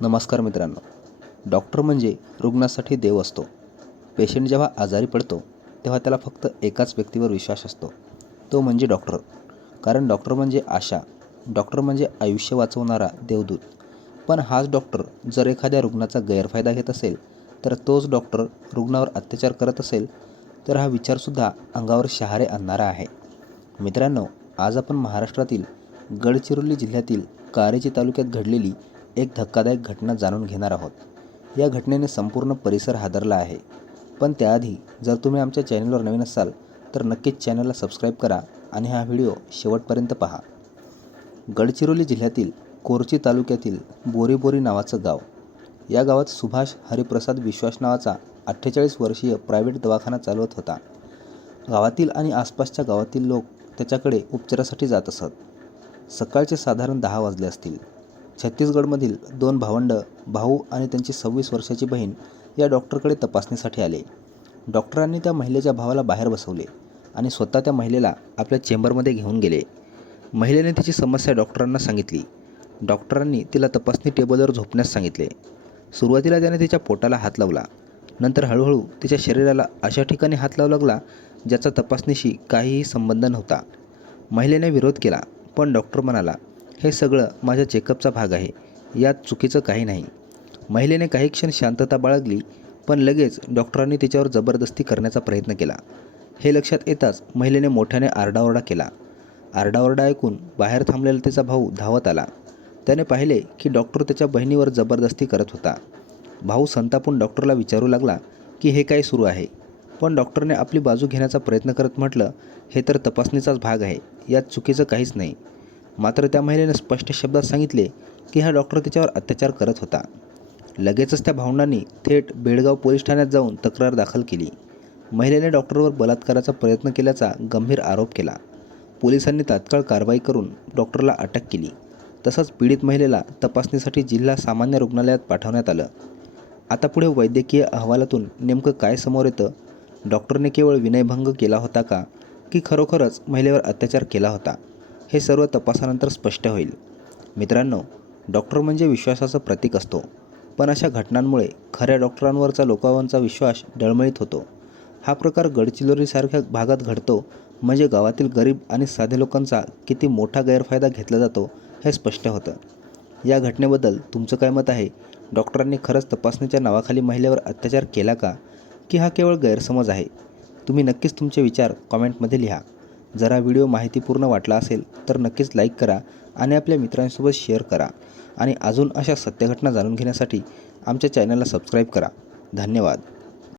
नमस्कार मित्रांनो. डॉक्टर म्हणजे रुग्णासाठी देव असतो. पेशंट जेव्हा आजारी पडतो तेव्हा त्याला फक्त एकाच व्यक्तीवर विश्वास असतो. तो म्हणजे डॉक्टर. कारण डॉक्टर म्हणजे आशा डॉक्टर म्हणजे आयुष्य वाचवणारा देवदूत. पण हाच डॉक्टर जर एखाद्या रुग्णाचा गैरफायदा घेत असेल तर तोच डॉक्टर रुग्णावर अत्याचार करत असेल तर हा विचारसुद्धा अंगावर शहारे आणणारा आहे. मित्रांनो आज आपण महाराष्ट्रातील गडचिरोली जिल्ह्यातील कारेची तालुक्यात घडलेली एक धक्कादायक घटना जाणून घेणार आहोत. या घटनेने संपूर्ण परिसर हादरला आहे. पण त्याआधी जर तुम्ही आमच्या चॅनलवर नवीन असाल तर नक्कीच चॅनलला सबस्क्राईब करा आणि हा व्हिडिओ शेवटपर्यंत पहा. गडचिरोली जिल्ह्यातील कोरची तालुक्यातील बोरीबोरी नावाचं गाव. या गावात सुभाष हरिप्रसाद विश्वास नावाचा अठ्ठेचाळीस वर्षीय प्रायव्हेट दवाखाना चालवत होता. गावातील आणि आसपासच्या गावातील लोक त्याच्याकडे उपचारासाठी जात असत. सकाळचे साधारण दहा वाजले असतील. छत्तीसगडमधील दोन भावंडं भाऊ आणि त्यांची सव्वीस वर्षाची बहीण या डॉक्टरकडे तपासणीसाठी आले. डॉक्टरांनी त्या महिलेच्या भावाला बाहेर बसवले आणि स्वतः त्या महिलेला आपल्या चेंबरमध्ये घेऊन गेले. महिलेने तिची समस्या डॉक्टरांना सांगितली. डॉक्टरांनी तिला तपासणी टेबलवर झोपण्यास सांगितले. सुरुवातीला त्याने तिच्या पोटाला हात लावला. नंतर हळूहळू तिच्या शरीराला अशा ठिकाणी हात लावू लागला ज्याचा तपासणीशी काहीही संबंध नव्हता. महिलेने विरोध केला पण डॉक्टर म्हणाला हे सगळं माझ्या चेकअपचा भाग आहे. यात चुकीचं काही नाही. महिलेने काही क्षण शांतता बाळगली पण लगेच डॉक्टरांनी तिच्यावर जबरदस्ती करण्याचा प्रयत्न केला. हे लक्षात येताच महिलेने मोठ्याने आरडाओरडा केला. आरडाओरडा ऐकून बाहेर थांबलेला तिचा भाऊ धावत आला. त्याने पाहिले की डॉक्टर त्याच्या बहिणीवर जबरदस्ती करत होता. भाऊ संतापून डॉक्टरला विचारू लागला की हे काय सुरू आहे? पण डॉक्टरने आपली बाजू घेण्याचा प्रयत्न करत म्हटलं हे तर तपासणीचाच भाग आहे. यात चुकीचं काहीच नाही. मात्र त्या महिलेने स्पष्ट शब्दात सांगितले की हा डॉक्टर तिच्यावर अत्याचार करत होता. लगेचच त्या भावंडांनी थेट बेळगाव पोलीस ठाण्यात जाऊन तक्रार दाखल केली. महिलेने डॉक्टरवर बलात्काराचा प्रयत्न केल्याचा गंभीर आरोप केला. पोलिसांनी तात्काळ कारवाई करून डॉक्टरला अटक केली. तसंच पीडित महिलेला तपासणीसाठी जिल्हा सामान्य रुग्णालयात पाठवण्यात आलं. आता पुढे वैद्यकीय अहवालातून नेमकं काय समोर येतं? डॉक्टरने केवळ विनयभंग केला होता का? की खरोखरच महिलेवर अत्याचार केला होता? हे सर्व तपासानंतर स्पष्ट होईल. मित्रांनो डॉक्टर म्हणजे विश्वासाचं प्रतीक असतो. पण अशा घटनांमुळे खऱ्या डॉक्टरांवरचा लोकांचा विश्वास डळमळीत होतो. हा प्रकार गडचिरोलीसारख्या भागात घडतो म्हणजे गावातील गरीब आणि साधे लोकांचा किती मोठा गैरफायदा घेतला जातो हे स्पष्ट होतं. या घटनेबद्दल तुमचं काय मत आहे? डॉक्टरांनी खरंच तपासणीच्या नावाखाली महिलेवर अत्याचार केला का? की हा केवळ गैरसमज आहे? तुम्ही नक्कीच तुमचे विचार कॉमेंटमध्ये लिहा. जरा व्हिडिओ माहितीपूर्ण वाटला असेल तर नक्कीच लाईक करा आणि आपल्या मित्रांसोबत शेअर करा. आणि अजून अशा सत्यघटना जाणून घेण्यासाठी आमच्या चॅनलला सबस्क्राईब करा. धन्यवाद.